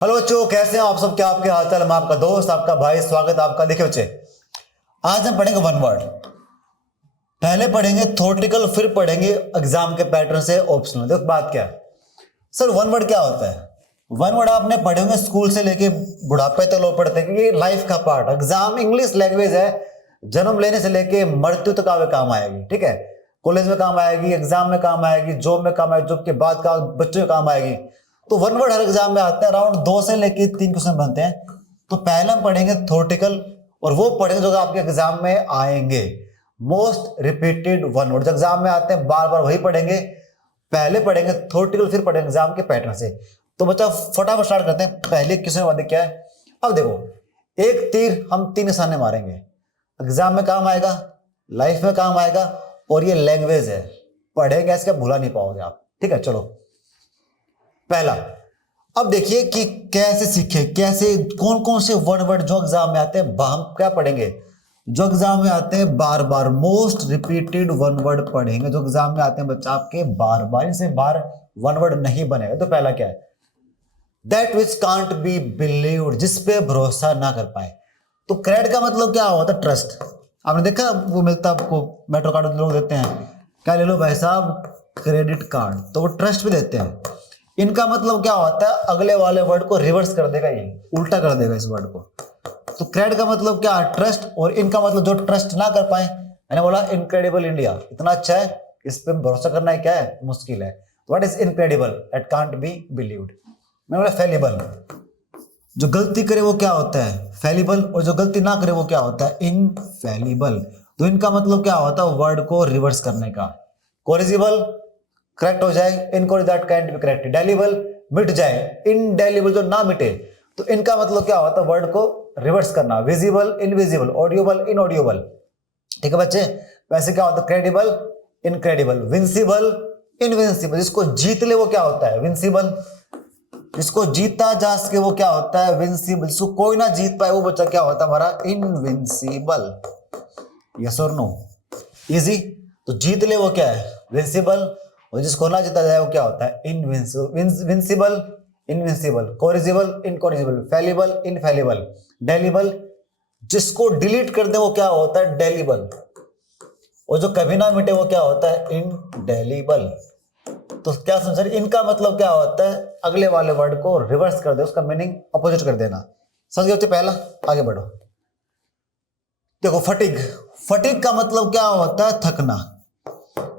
Hello बच्चों, कैसे हैं आप सब? क्या आपके हाल चाल? मैं आपका दोस्त, आपका भाई, स्वागत है आपका। देखिए बच्चे, आज हम पढ़ेंगे वन वर्ड। पहले पढ़ेंगे थ्योरेटिकल, फिर पढ़ेंगे एग्जाम के पैटर्न से ऑप्शनल। देखो बात क्या है सर, वन वर्ड क्या होता है? वन वर्ड आपने पढ़े होंगे स्कूल से लेके बुढ़ापे तक लोग पढ़ते हैं, ये लाइफ का पार्ट। एग्जाम इंग्लिश लैंग्वेज है, जन्म लेने से लेके मृत्यु तक आगे काम आएगी। ठीक है, कॉलेज में काम आएगी, एग्जाम में काम आएगी, जॉब में काम आएगी, जॉब के बाद का बच्चों में काम आएगी। तो वन वर्ड हर एग्जाम में आते हैं, अराउंड 2 से लेके 3 क्वेश्चन बनते हैं। तो पहले हम पढ़ेंगे थ्योरेटिकल, और वो पढ़ेंगे जो आपके एग्जाम में आएंगे। मोस्ट रिपीटेड वन वर्ड जो एग्जाम में आते हैं, बार बार वही पढ़ेंगे। पहले पढ़ेंगे थ्योरेटिकल, फिर पढ़ेंगे एग्जाम के पैटर्न से। तो बच्चा फटाफट स्टार्ट करते हैं। पहले क्वेश्चन वादे क्या है? अब देखो, एक तीर हम 3 निशाने मारेंगे। एग्जाम में काम आएगा, लाइफ में काम आएगा, और ये लैंग्वेज है, पढ़ेंगे इसका भूला नहीं पाओगे आप। ठीक है, चलो पहला। अब देखिए कि कैसे सीखे, कैसे कौन कौन से वर्ड जो एग्जाम में आते हैं, हम क्या पढ़ेंगे जो एग्जाम में आते हैं बार बार। मोस्ट रिपीटेड वन वर्ड पढ़ेंगे जो एग्जाम में आते हैं बच्चा आपके बार बार, इनसे बार वन वर्ड नहीं बनेगा। तो पहला क्या है? That which can't be believed, जिस पे भरोसा ना कर पाए। तो क्रेडिट का मतलब क्या होता है? ट्रस्ट। आपने देखा वो मिलता आपको, मेट्रो कार्ड लोग देते हैं, क्या ले लो भाई साहब क्रेडिट कार्ड, तो वो ट्रस्ट पे देते हैं। इनका मतलब क्या होता है? अगले वाले वर्ड को रिवर्स कर देगा, ये उल्टा कर देगा इस वर्ड को। तो क्रेडिट का मतलब क्या है? ट्रस्ट। और इनका मतलब जो ट्रस्ट ना कर पाए, मैंने बोला इनक्रेडिबल इंडिया इतना अच्छा है, इस पे भरोसा करना है क्या है? मुश्किल है। What is incredible? It can't be believed. मैंने बोला फेलिबल, जो गलती करे वो क्या होता है? फेलिबल। और जो गलती ना करे वो क्या होता है? इनफेलिबल। तो इनका मतलब क्या होता है? वर्ड को रिवर्स करने का। कोरिजिबल, करेक्ट हो जाए, इनकोरिज दैट कांट बी करेक्ट। डेलिबल, मिट जाए, इनडेलिबल जो ना मिटे। तो इनका मतलब क्या होता है? वर्ड को रिवर्स करना। Visible, invisible, audible, inaudible. ठीक है बच्चे, वैसे क्या होता है? Credible, incredible, vincible, invincible. जिसको जीत ले वो क्या होता है? विंसिबल। जिसको जीता जा सके वो क्या होता है? विंसिबल। जिसको कोई ना जीत पाए वो बच्चा क्या होता है हमारा? इनविंसिबल। यस और नो? इजी। तो जीत ले वो क्या है? विंसिबल। और जिसको ना जीता जाए वो क्या होता है? विंसिबल, इनविंसिबल, कोरिजिबल, इनकोरिजिबल, फेलिबल, इनफेलिबल, डेलिबल। जिसको डिलीट कर दे वो क्या होता है? डेलिबल। और जो कभी ना मिटे वो क्या होता है? इनडेलिबल। तो क्या समझ? इनका मतलब क्या होता है? अगले वाले वर्ड को रिवर्स कर दे, उसका मीनिंग अपोजिट कर देना। समझ गए बच्चे? पहला, आगे बढ़ो। देखो फटीग, फटीग का मतलब क्या होता है? थकना।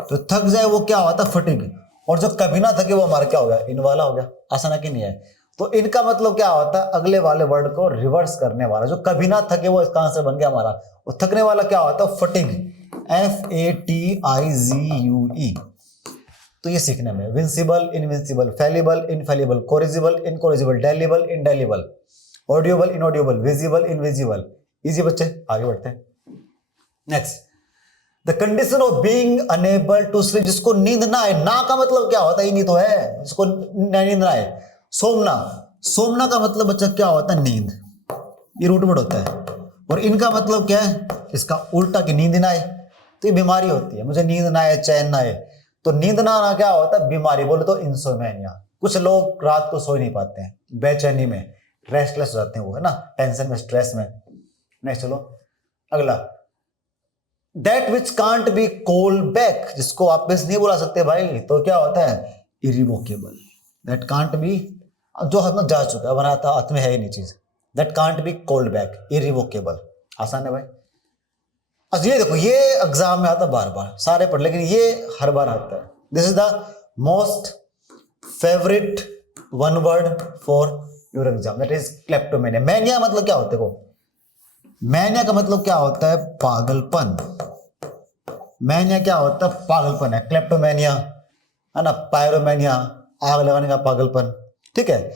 तो थक जाए वो क्या होता है? फटीग। और जो कभी ना थके वो हमारा क्या हो गया? इन वाला हो गया। आसान है कि नहीं है? तो इनका मतलब क्या होता है? अगले वाले वर्ड को रिवर्स करने वाला। जो कभी ना थके वो इसका आंसर बन गया हमारा। और थकने वाला क्या होता है? Fatigue, FATIGUE। तो ये सीखने में vincible, invincible, fallible, infallible, corrigible, incorrigible, delible, indelible, audible, inaudible, visible, invisible. Easy बच्चे, आगे बढ़ते हैं। Next, the condition of being unable to sleep. जिसको नींद ना आए, ना का मतलब क्या होता है? ये नहीं तो है जिसको नींद ना आए। सोमना, सोमना का मतलब बच्चा क्या होता है? नींद। ये रूट वर्ड होता है। और इनका मतलब क्या है? इसका उल्टा, की नींद ना आए। तो ये बीमारी होती है, मुझे नींद ना आए, चैन ना आए। तो नींद ना आना क्या होता है? बीमारी। बोले तो इंसोमेनिया। कुछ लोग रात को सो नहीं पाते हैं, बेचैनी में, रेस्टलेस हो जाते हैं वो, है ना, टेंशन में, स्ट्रेस में। नेक्स्ट चलो अगला, that which can't be call back. जिसको वापस नहीं बुला सकते भाई, तो क्या होता है? इरिवोकेबल। दैट कांट बी, जो हम जा चुका है, बना था, हाथ में है ही नहीं चीज। That can't be called back, irrevocable. आसान है भाई। अच्छा ये देखो, ये एग्जाम में आता बार बार, सारे पढ़, लेकिन ये हर बार आता है। This is the most favourite one word for your exam, that is kleptomania. Mania मतलब क्या होता है? मैनिया का मतलब क्या होता है? पागलपन। मैनिया क्या होता है? पागलपन है। क्लेप्टोमेनिया है ना, पायरोमेनिया, आग लगाने का पागलपन। ठीक है।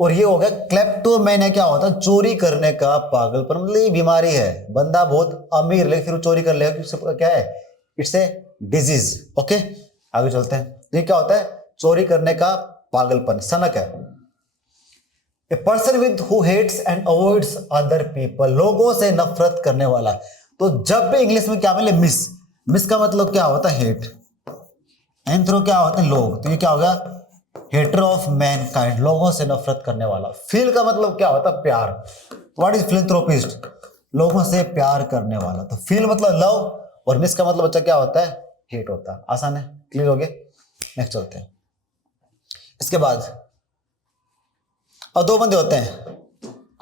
और ये हो गया क्लेप्टोमेनिया, क्या होता है? चोरी करने का पागलपन। मतलब ये बीमारी है, बंदा बहुत अमीर लेकिन फिर वो चोरी कर लेगा, क्योंकि क्या है? It's a disease. ओके, आगे चलते हैं। ये क्या होता है? चोरी करने का पागलपन, सनक है। A person with who hates and avoids other people. लोगों से नफरत करने वाला। तो जब भी इंग्लिश में क्या मिले? मिस। मिस का मतलब क्या होता है? हेट। एंथ्रो क्या होता है? लोग। तो ये क्या होगा? हेटर ऑफ मैनकाइंड, लोगों से नफरत करने वाला। फील का मतलब क्या होता है? प्यार। What is philanthropist? लोगों से प्यार करने वाला। तो फील मतलब लव, और मिस का मतलब बच्चा क्या होता है? हेट होता है। आसान है, क्लियर हो गया? नेक्स्ट चलते हैं। इसके बाद और दो बंदे होते हैं,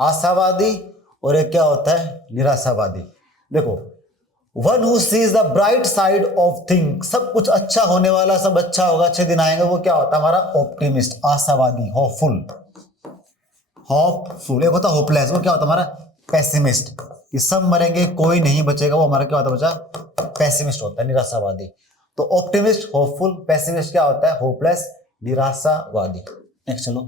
आशावादी और एक क्या होता है? निराशावादी। देखो, one who seize the bright side of thing, सब कुछ अच्छा होने वाला, सब अच्छा होगा, अच्छे दिन आएंगे, वो क्या होता है? हमारा ऑप्टिमिस्ट, आशावादी, होपफुल। होपफुल। एक होता होपलेस, वो क्या होता है? हमारा पेसिमिस्ट, कि सब मरेंगे कोई नहीं बचेगा, वो हमारा क्या होता है बच्चा? पेसिमिस्ट होता है, निराशावादी। तो ऑप्टिमिस्ट होपफुल, पेसिमिस्ट क्या होता है? होपलेस, निराशावादी। नेक्स्ट चलो।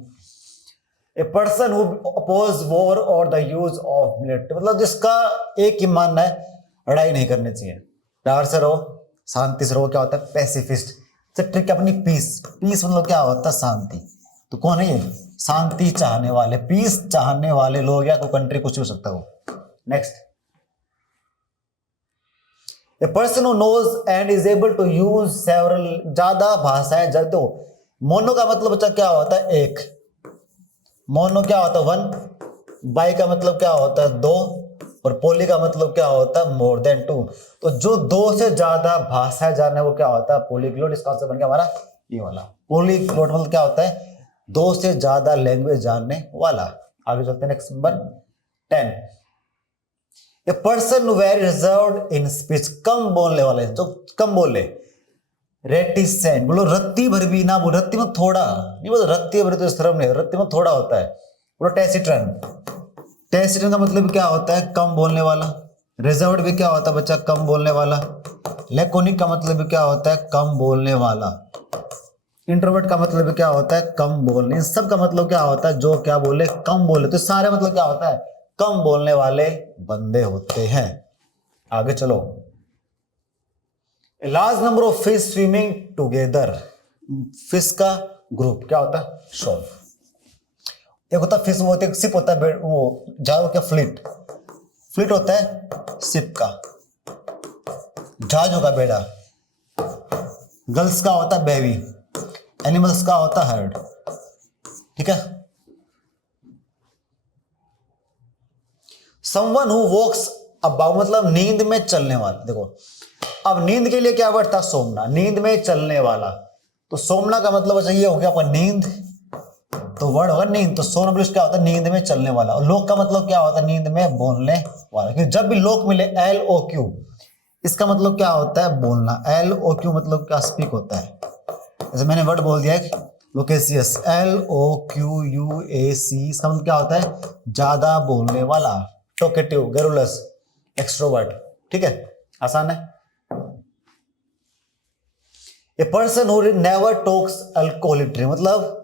A person who oppose war और द यूज ऑफ मिलिट्री, मतलब जिसका एक ही मानना है लड़ाई नहीं करनी चाहिए, प्यार से रहो, शांति से रहो, क्या होता है? पैसिफिस्ट। ट्रिक अपनी पीस। पीस मतलब क्या होता है? शांति। तो कौन है ये? शांति चाहने वाले, पीस चाहने वाले लोग, या कोई कंट्री, कुछ भी हो सकता हो। Next, a person who knows and is able to use several, ज्यादा भाषाएं दो। मोनो का मतलब बच्चा क्या होता है? एक। मोनो क्या होता है? वन। बाई का मतलब क्या होता है? दो। और पोली का मतलब क्या होता है? More than two. तो जो दो से ज्यादा भाषा जानना है वो क्या होता है? पॉलीग्लॉट। इसका आंसर बन गया हमारा ये वाला। पॉलीग्लॉट मतलब क्या होता है? दो से ज्यादा लैंग्वेज जानने वाला। आगे चलते हैं। Next number 10। A person very reserved in speech, कम बोलने वाले, जो कम बोले। रेटिसेंट, बोलो रत्ती भर भी ना बोल, रत्ती में थोड़ा नहीं बोलो, रत्ती भर तो शर्म नहीं, रत्ती में थोड़ा होता है। बोलो टेसिटर्न। टेसिटर्न का मतलब क्या होता है? कम बोलने वाला। रिजर्व्ड भी क्या होता है बच्चा? कम बोलने वाला। लैकोनिक का मतलब क्या होता है? कम बोलने वाला। इंट्रोवर्ट का मतलब क्या होता है? कम बोलने। इन सब का मतलब क्या होता है? जो क्या बोले, कम बोले। तो सारे मतलब क्या होता है? कम बोलने वाले बंदे होते हैं। आगे चलो। A large number of fish swimming together, fish का ग्रुप क्या होता है? शॉल। एक होता है फिश, वो होता है शिप होता है, वो जहाज क्या? फ्लीट। फ्लीट होता है शिप का, जहाज होगा बेड़ा। गर्ल्स का होता है बेबी, एनिमल्स का होता है हर्ड। ठीक है। समवन हु वॉक्स अबाउट मतलब नींद में चलने वाला। देखो, अब नींद के लिए क्या वर्ड था? सोमना। नींद में चलने वाला, तो सोमना का मतलब ये हो गया अपन नींद, तो वर्ड होगा नींद। तो सोनम्बुलिस्ट क्या होता है? नींद में चलने वाला। और लोक का मतलब क्या होता है? नींद में बोलने वाला। क्योंकि जब भी लोक मिले LOQ, इसका मतलब क्या होता है? बोलना। LOQ मतलब क्या? स्पीक होता है। जैसे मैंने वर्ड बोल दिया है लोकेसियस, LOQUAC, इसका मतलब क्या होता है? ज्यादा बोलने वाला। Talkative, garrulous, extrovert. ठीक है, आसान है। A person who never talks alcoholic drink, मतलब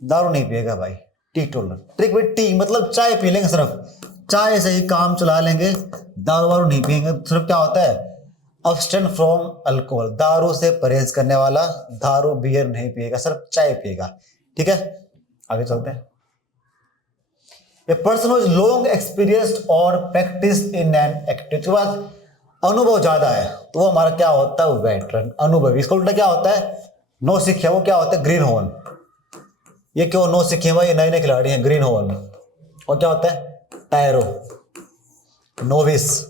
दारू नहीं पिएगा भाई, टीटोलर। ट्रिक विद टी मतलब चाय पी लेंगे, सिर्फ चाय से ही काम चला लेंगे, दारू वारू नहीं पिएंगे। सिर्फ क्या होता है? अब्सटेन फ्रॉम अल्कोहल, दारू से परहेज करने वाला, दारू बियर नहीं पिएगा, सिर्फ चाय पिएगा। ठीक है, आगे चलते हैं। ए person who is long experienced और प्रैक्टिस इन एन एक्टिविटी, अनुभव ज्यादा है, तो वो हमारा क्या होता है? वेटरन, अनुभवी। इसका उल्टा क्या होता है? नो सीखे, वो क्या होता है? Green horn. ये क्यों नो सीखे हुआ? ये नए नए खिलाड़ी हैं, ग्रीन हॉर्न। और क्या होता है? टायरो, नोविस,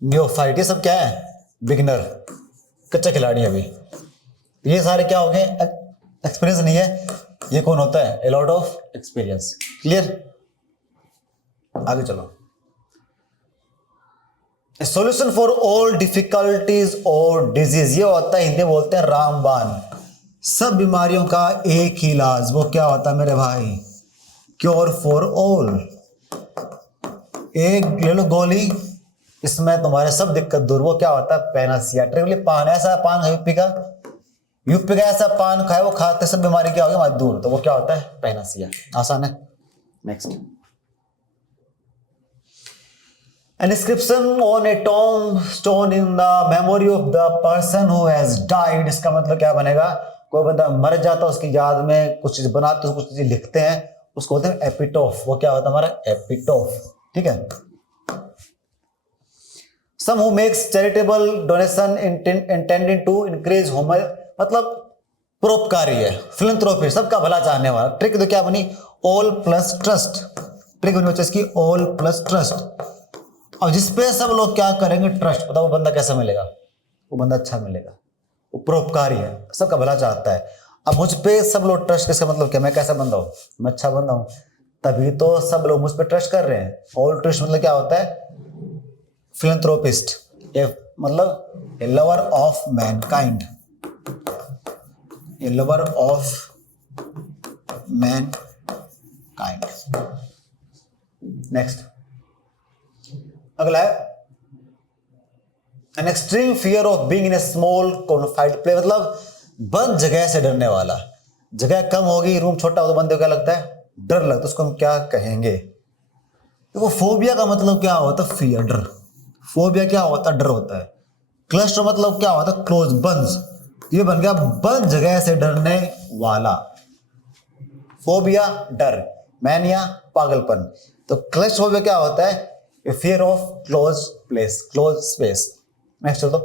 न्योफाइट, ये सब क्या है? बिगिनर, कच्चे खिलाड़ी अभी। ये सारे क्या हो गए? एक्सपीरियंस नहीं है। ये कौन होता है? A lot of experience. Clear? आगे चलो। सॉल्यूशन फॉर ऑल डिफिकल्टीज और डिजीज, ये होता है, हिंदी बोलते हैं रामबाण। सब बीमारियों का एक ही इलाज, वो क्या होता है मेरे भाई? Cure for all. एक ले लो गोली, इसमें तुम्हारे सब दिक्कत दूर, वो क्या होता है? पैनासिया। ट्रिपली पान, ऐसा पान है यूपी का ऐसा पान खाए, वो खाते सब बीमारी क्या होगी हमारी दूर, तो वो क्या होता है? पैनासिया। आसान है। Next, an inscription on a tombstone in the memory of the person who has died, इसका मतलब क्या बनेगा? कोई बंदा मर जाता है, उसकी याद में कुछ चीज बनाते हैं, कुछ चीज लिखते हैं, उसको बोलते हैं एपिटोफ। वो क्या होता है? हमारा एपिटोफ। ठीक है। some who makes charitable donation intending to increase human, मतलब परोपकारी है, फिलंथ्रोपी, सबका भला चाहने वाला। ट्रिक तो क्या बनी, ऑल प्लस ट्रस्ट। ट्रिक बनी बच्चे इसकी ऑल प्लस ट्रस्ट। और जिसपे सब लोग क्या करेंगे, ट्रस्ट। बताओ वो बंदा कैसा मिलेगा, वो बंदा अच्छा मिलेगा, वो परोपकारी है, सबका भला चाहता है। अब मुझ पे सब लोग ट्रस्ट, किसका मतलब क्या, मैं कैसा बंदा हूं, मैं अच्छा बंदा हूं, तभी तो सब लोग मुझ पे ट्रस्ट कर रहे हैं। ऑल ट्रस्ट मतलब क्या होता है, फिलंथ्रोपिस्ट, मतलब a lover of mankind, a lover of mankind. Next अगला है an extreme fear of being in a small confined place, मतलब बंद जगह से डरने वाला। जगह कम होगी, रूम छोटा हो तो बंदे को क्या लगता है, डर लगता है, उसको हम क्या कहेंगे। तो फोबिया का मतलब क्या होता है, फियर, डर। फोबिया क्या होता है, डर होता है। क्लस्टर मतलब क्या होता है, क्लोज, बंद। ये बन गया बंद जगह से डरने वाला। फोबिया डर, मैनिया पागलपन। तो क्लस्टर फोबिया क्या होता है, fear of close place, close space. Next चलो,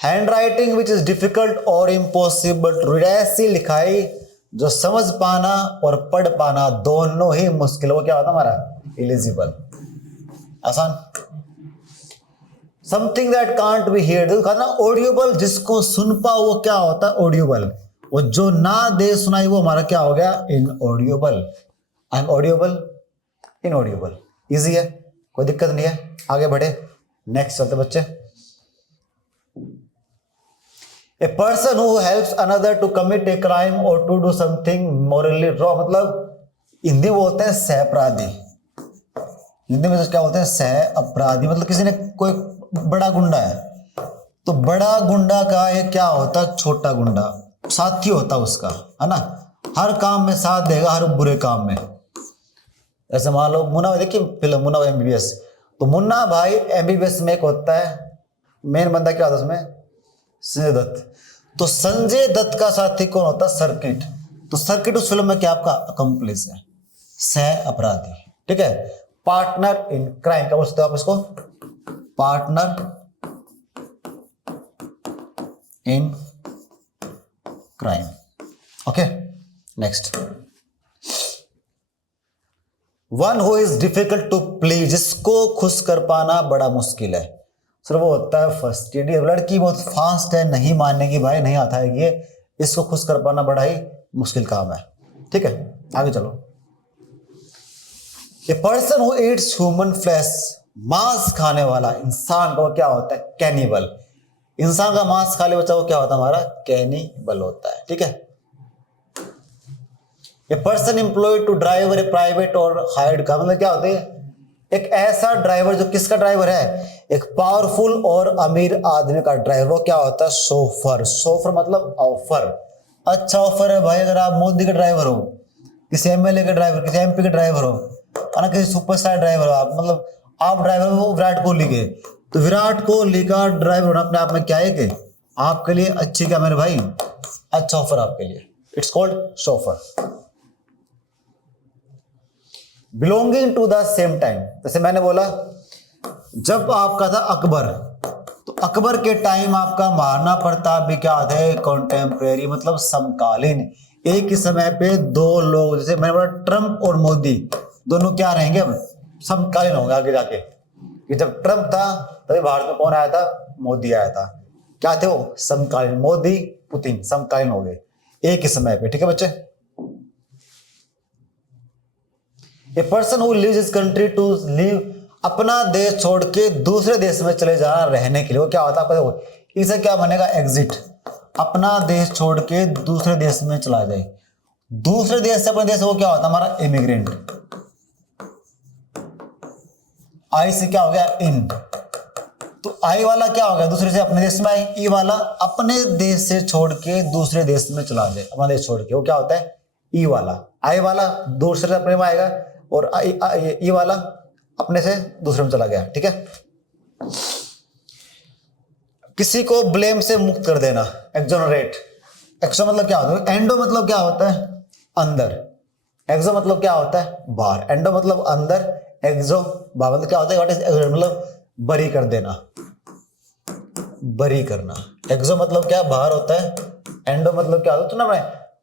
hand writing which is difficult और इम्पॉसिबल टू रीड, ऐसी लिखाई जो समझ पाना और पढ़ पाना दोनों ही मुश्किल। वो क्या होता हमारा, इलिजिबल, आसान। Something that can't be heard, कहा ना ऑडियोबल, जिसको सुन पाओ वो क्या होता है, ऑडियोबल। वो जो ना दे सुनाई वो हमारा क्या हो गया, inaudible. I am audible, inaudible. Easy है, कोई दिक्कत नहीं है, आगे बढ़े। नेक्स्ट चलते बच्चे, a person who helps another to commit a crime और to do something morally wrong, मतलब हिंदी बोलते हैं सह अपराधी। हिंदी में क्या बोलते हैं, सह अपराधी। मतलब किसी ने, कोई बड़ा गुंडा है तो बड़ा गुंडा का ये क्या होता है, छोटा गुंडा, साथी होता उसका, है ना, हर काम में साथ देगा, हर बुरे काम में। ऐसे मान लो मुन्ना, देखिए फिल्म मुन्ना एमबीबीएस, तो मुन्ना भाई एमबीबीएस में एक होता है, मेन बंदा क्या होता है उसमें, संजय दत्त। तो संजय दत्त का साथी कौन होता है, सर्किट। तो सर्किट उस फिल्म में क्या आपका अकम्प्लिस है, सह अपराधी, ठीक है। पार्टनर इन क्राइम, क्या बोल सकते हो आप इसको, partner in crime. Okay, next, one who is difficult to please, जिसको खुश कर पाना बड़ा मुश्किल है। सर वो होता है फर्स्ट एड। लड़की बहुत फास्ट है, नहीं मानेगी भाई, नहीं आता है ये, इसको खुश कर पाना बड़ा ही मुश्किल काम है, ठीक है। आगे चलो, a person who Yeats human flesh, मांस खाने वाला इंसान का वो क्या होता है, कैनिबल। इंसान का मांस खा ले बच्चा, वो क्या होता है हमारा, कैनिबल होता है, ठीक है। A person employed to driver a private और हायर्ड कार, मतलब क्या होता है, एक ऐसा ड्राइवर जो किसका ड्राइवर है, एक पावरफुल और अमीर आदमी का ड्राइवर, वो क्या होता है, शोफर। शोफर मतलब ऑफर, अच्छा ऑफर है भाई। अगर आप मोदी के ड्राइवर हो, किसी एमएलए के ड्राइवर, किसी एमपी के ड्राइवर हो, ना किसी सुपरस्टार ड्राइवर हो आप, मतलब आप ड्राइवर हो विराट कोहली के, तो विराट कोहली का ड्राइवर होना अपने आप में क्या है कि आपके लिए अच्छी, क्या मेरे भाई, अच्छा ऑफर आपके लिए, it's called chauffeur. Belonging to the same time, जैसे मैंने बोला जब आपका था अकबर, तो अकबर के टाइम आपका महाराणा प्रताप भी क्या थे, कॉन्टेम्परेरी, मतलब समकालीन। एक ही समय पे दो लोग, जैसे मैंने बोला ट्रंप और मोदी, दोनों क्या रहेंगे, अब समकालीन होंगे आगे जाके। कि जब ट्रंप था तभी भारत में कौन आया था, मोदी आया था, क्या थे वो, समकालीन। मोदी पुतिन समकालीन हो गए एक ही समय पे, ठीक है बच्चे। A person who leaves his country to leave, अपना देश छोड़ के दूसरे देश में चले जाना रहने के लिए, वो क्या होता है, आपको इसे क्या बनेगा, एग्जिट। अपना देश छोड़ के दूसरे देश में चला जाए, दूसरे देश से अपने देश, वो क्या होता है हमारा, इमिग्रेंट। आई से क्या हो गया, इन, तो आई वाला क्या हो गया, दूसरे से अपने देश में आई। ई वाला अपने देश से छोड़ के दूसरे देश में चला जाए, अपना देश छोड़ के, वो क्या होता है, ई वाला। आई वाला दूसरे से अपने में आएगा, और ई वाला अपने से दूसरे में चला गया, ठीक है। किसी को ब्लेम से मुक्त कर देना, एक्सोनरेट। एक्सो मतलब क्या होता है, एंडो मतलब क्या होता है, अंदर। एक्सो मतलब क्या होता है, बाहर। एंडो मतलब अंदर, एक्सो बाहर। मतलब क्या होता है, व्हाट इज एक्सो, मतलब बरी कर देना, बरी करना। एक्सो मतलब क्या, बाहर होता है। एंडो मतलब क्या होता है, तो ना मैं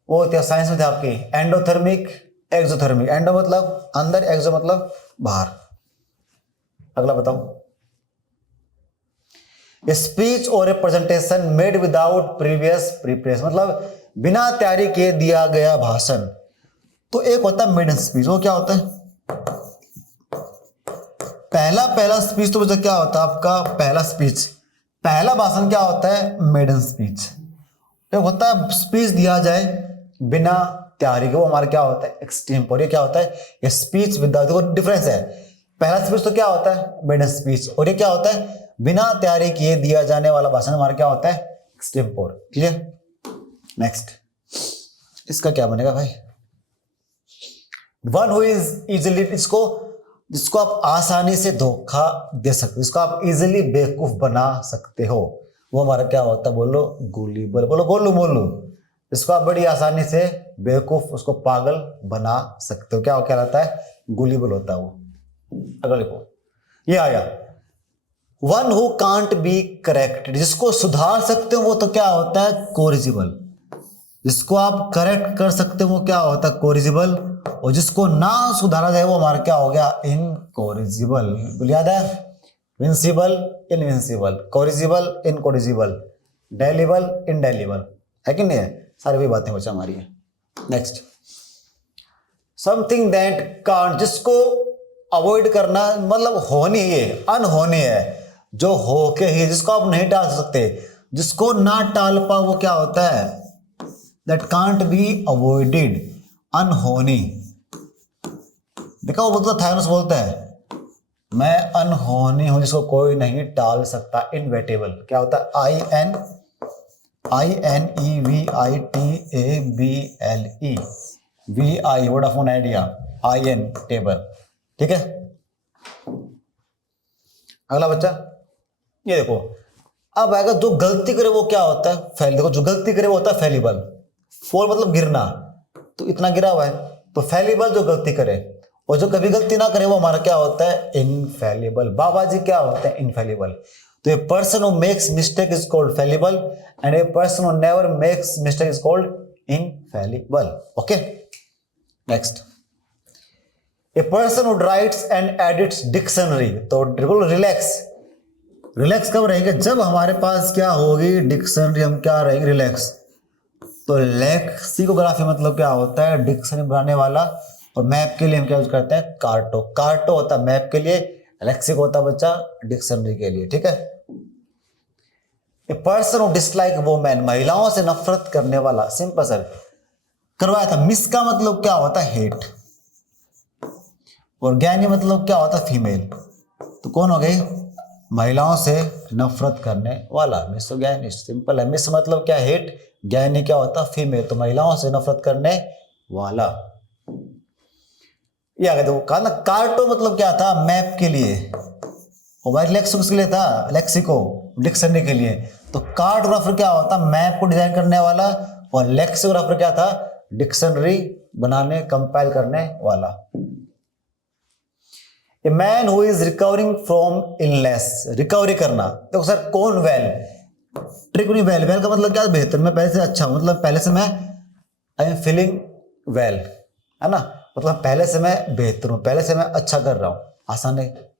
वो होती है साइंस में थे आपकी, एंडोथर्मिक, एक्सोथर्मिक। एंडो मतलब अंदर, एक्सो मतलब बाहर। अगला बताओ। स्पीच और ए presentation made without previous preparation, मतलब बिना तैयारी किए दिया गया भाषण। तो एक होता है मेडन स्पीच, वो क्या होता है, पहला स्पीच। तो बच्चा क्या होता है आपका पहला स्पीच, पहला भाषण क्या होता है, मेडन स्पीच। एक होता है स्पीच दिया जाए बिना तैयारी के, वो हमारा क्या होता है, एक्सटेम्पोर। ये क्या होता है, ये स्पीच विदाउट, देखो डिफरेंस है। पहला स्पीच तो क्या होता है, मेडन स्पीच, और ये क्या होता है, बिना तैयारी किए दिया जाने वाला भाषण हमारा क्या होता है, एक्सटेम्पोर। क्लियर। नेक्स्ट, इसका क्या बनेगा भाई, वन हु इज इजिली, जिसको आप आसानी से धोखा दे सकते, जिसको आप इजिली बेवकूफ बना सकते हो, वो हमारा क्या होता है, बोलो गूलीबल, बोलो गोलू मोलू। इसको आप बड़ी आसानी से बेवकूफ, उसको पागल बना सकते हो, क्या कहलाता है, गूलीबल होता है वो। अगर लिखो, ये आया one who can't be corrected, जिसको सुधार सकते हो वो तो क्या होता है, कोरिजिबल। जिसको आप करेक्ट कर सकते हो वो क्या होता है, कोरिजिबल। और जिसको ना सुधारा जाए वो हमारा क्या हो गया, इनकोरिजिबल। बोल याद है, विंसिबल, इनविंसिबल, कोरिजिबल, इनकोरिजिबल, डेलिबल, इनडेलिबल, है कि नहीं है, सारी भी बातें बच्चा हमारी है। नेक्स्ट, समथिंग दैट कांट, जिसको अवॉइड करना मतलब होनी है, अनहोनी है, जो होके ही, जिसको आप नहीं टाल सकते, जिसको ना टाल पाओ वो क्या होता है, दैट कांट बी अवॉइडेड, अनहोनी। देखा वो मतलब थायरस बोलता है मैं अनहोनी हूं, जिसको कोई नहीं टाल सकता। इनवेटेबल क्या होता है, INEVITABLE, VI Vodafone idea, IN table. ठीक है। अगला बच्चा, ये देखो, अब आएगा जो गलती करे वो क्या होता है, फेल। देखो जो गलती करे वो होता है फेलिबल। फॉल मतलब गिरना, तो इतना गिरा हुआ है तो फेलिबल जो गलती करे, और जो कभी गलती ना करे वो हमारा क्या होता है, इनफेलिबल। बाबा जी क्या होता है, इनफेलिबल। तो a person who makes mistake is called fallible, and a person who never makes mistake is called infallible. Okay. Next, a person who writes and edits dictionary. तो रिलैक्स, रिलैक्स कब रहेंगे, जब हमारे पास क्या होगी, डिक्शनरी, हम क्या रहेंगे, रिलैक्स। तो लेक्सिकोग्राफी मतलब क्या होता है, डिक्शनरी बनाने वाला। और मैप के लिए हम क्या यूज करते हैं, कार्टो। कार्टो होता है मैप के लिए, लेक्सिक होता है बच्चा डिक्शनरी के लिए। ठीक है। A person who dislike women, महिलाओं से नफरत करने वाला। सिंपल सर करवाया था। मिस का मतलब क्या होता है, हेट। और ज्ञानी मतलब क्या होता है, फीमेल। तो कौन हो गई, महिलाओं से नफरत करने वाला, मिस तो ज्ञानी। सिंपल है। मिस मतलब क्या, हेट। ज्ञानी क्या होता है, फीमेल। तो महिलाओं से नफरत करने वाला। ये आगे देखो, कहा ना कार्टो मतलब क्या था, मैप के लिए। और भाई लेक्सिको किसके लिए था, लेक्सिको डिक्शनरी के लिए। तो कार्टोग्राफर क्या होता, मैप को डिजाइन करने वाला। और लेक्सिकोग्राफर क्या था, डिक्शनरी बनाने, कंपाइल करने वाला। A man who is recovering from illness, recovery करना। देखो सर कौन वेल, ट्रिक नहीं, वेल, वेल का मतलब क्या, बेहतर, मैं पहले से अच्छा हूं, मतलब पहले से मैं आई एम फीलिंग वेल, है ना, मतलब पहले से मैं बेहतर हूं, पहले से मैं अच्छा कर रहा हूं। आसान है।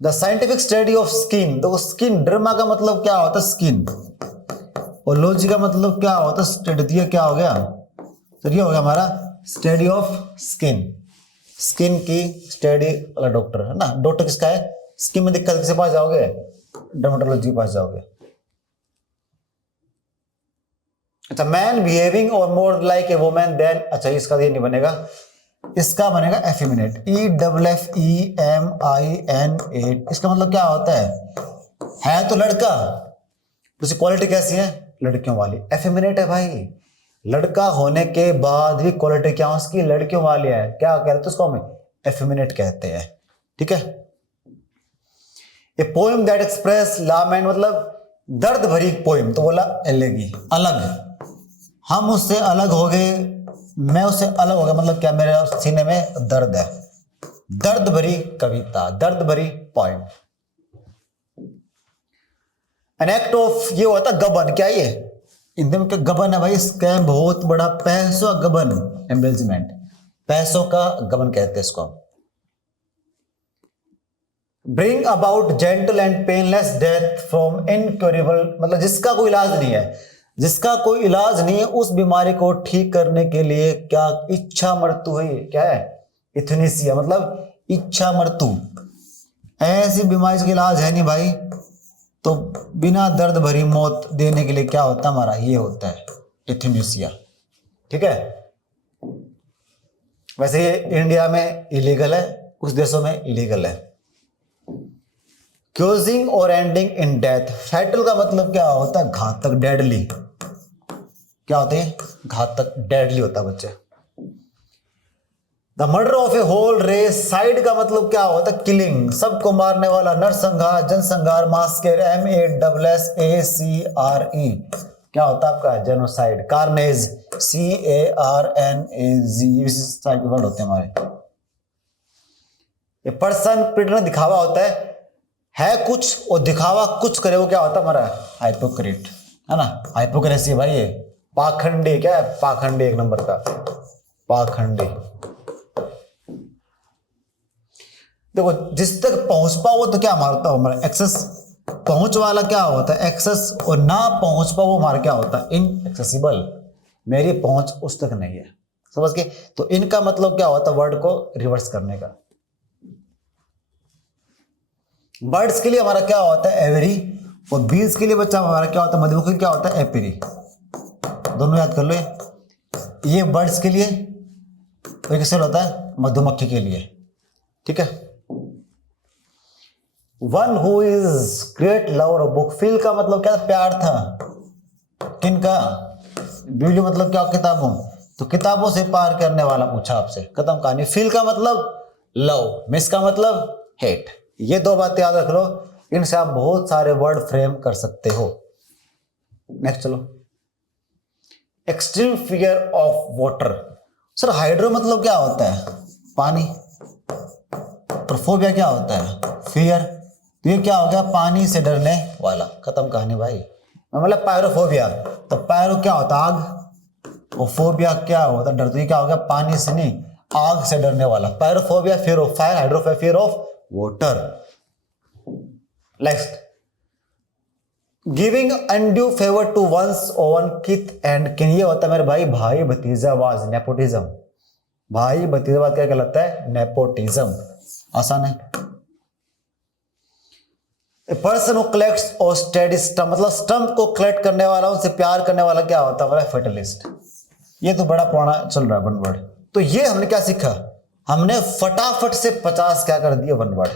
The scientific study of skin. तो स्किन, ड्रामा का मतलब क्या होता है, स्किन। और लॉजी का मतलब क्या होता है, स्टडी। ये क्या हो गया, तो ये हो गया हमारा स्टडी ऑफ स्किन। स्किन की स्टडी वाला डॉक्टर है ना। डॉक्टर किसका है, स्किन में दिक्कत किसके पास जाओगे, डर्मेटोलॉजी के पास जाओगे। अच्छा, मैन बिहेविंग और more like a woman than. अच्छा इसका ये नहीं बनेगा, इसका बनेगा एफिमिनेट, EFFEMINATE। इसका मतलब क्या होता है तो लड़का, उसकी क्वालिटी कैसी है, लड़कियों वाली। एफिमिनेट है भाई, लड़का होने के बाद भी क्वालिटी क्या उसकी, लड़कियों वाली है। क्या कहते हैं उसको, हमें एफिमिनेट कहते हैं। ठीक है। ए पोएम दैट एक्सप्रेस लामेंट, मतलब दर्द भरी पोएम। तो बोला एलेगी, अलग। हम उससे अलग हो गए, मैं उससे अलग हो गया, मतलब क्या, मेरे सीने में दर्द है। दर्द भरी कविता, दर्द भरी पोएम। एन एक्ट ऑफ, ये होता गबन, क्या ये हिंदी में क्या गबन है भाई, स्कैम, बहुत बड़ा पैसों का गबन, एम्बेल्समेंट, पैसों का गबन कहते हैं इसको। Bring about gentle and painless death from incurable, मतलब जिसका कोई इलाज नहीं है, जिसका कोई इलाज नहीं है, उस बीमारी को ठीक करने के लिए क्या इच्छा मृत्यु है, क्या है इथनेसिया, मतलब इच्छा मृत्यु। ऐसी बीमारी का इलाज है नहीं भाई, तो बिना दर्द भरी मौत देने के लिए क्या होता है हमारा, ये होता है इथनेसिया। ठीक है, वैसे ये इंडिया में इलीगल है, कुछ देशों में इलीगल है। क्यूजिंग और एंडिंग इन डेथ, फैटल का मतलब क्या होता है, घातक, डेडली, क्या होते हैं घातक, डेडली होता है बच्चे। The murder of a whole race, side का मतलब क्या होता है, किलिंग, सबको मारने वाला, नरसंहार, जनसंहार, मास्केर, MASSACRE, क्या होता है आपका जेनोसाइड, कार्नेज, CARNAZ, इस टाइप के वर्ड होते हैं हमारे। ये पर्सन प्रिटेंडर दिखावा होता है कुछ और दिखावा कुछ करे, वो क्या होता है हमारा हाइपोक्रेट, है ना, हाइपोक्रेसी भाई, ये पाखंडी, क्या है पाखंडी, एक नंबर का पाखंडी। देखो जिस तक पहुंच पाओ तो क्या मारता हो हमारा एक्सेस, पहुंच वाला क्या होता है एक्सेस, और ना पहुंच पाओ वो हमारा क्या होता है इनएक्सेसिबल, मेरी पहुंच उस तक नहीं है, समझ के। तो इनका मतलब क्या होता है वर्ड को रिवर्स करने का। बर्ड्स के लिए हमारा क्या होता है एवरी, और बीज के लिए बच्चा हमारा क्या होता है मधुमक्खी, क्या होता है एपिरी, दोनों याद कर लो। ये बर्ड्स के लिए, तो किससे होता है मधुमक्खी के लिए। ठीक है, one who is great lover of book, feel का मतलब क्या प्यार था, किनका, वीडियो मतलब क्या किताबों, तो किताबों से पार करने वाला पूछा आपसे, खत्म कहानी। फील का मतलब लव, मिस का मतलब हेट, ये दो बातें याद रख लो, इनसे आप बहुत सारे वर्ड फ्रेम कर सकते हो। नेक्स्ट चलो, extreme fear of water, sir hydro मतलब क्या होता है पानी, और फोबिया क्या होता है फियर, तो ये क्या हो गया पानी से डरने वाला, खत्म कहानी भाई। मतलब पायरोफोबिया, तो पायरो क्या होता है आग, और फोबिया क्या होता है डर, तो ये क्या हो गया पानी से नहीं आग से डरने वाला। Pyrophobia fear of fire, hydrophobia fear of water. Next, giving undue favour to one's own kith and kin, ये होता है मेरे भाई भाई भतीजावाज, नेपोटिज्म, भाई भतीजावाज क्या कहलाता है नेपोटिज्म, आसान है। पर्सन हु कलेक्ट्स और स्टडी स्टम्प, मतलब स्टम्प को कलेक्ट करने वाला, उनसे प्यार करने वाला क्या होता है फेटलिस्ट। ये तो बड़ा पुराना चल रहा है वन वर्ड। तो ये हमने क्या सीखा, हमने फटाफट से 50 क्या कर दिया वन वर्ड।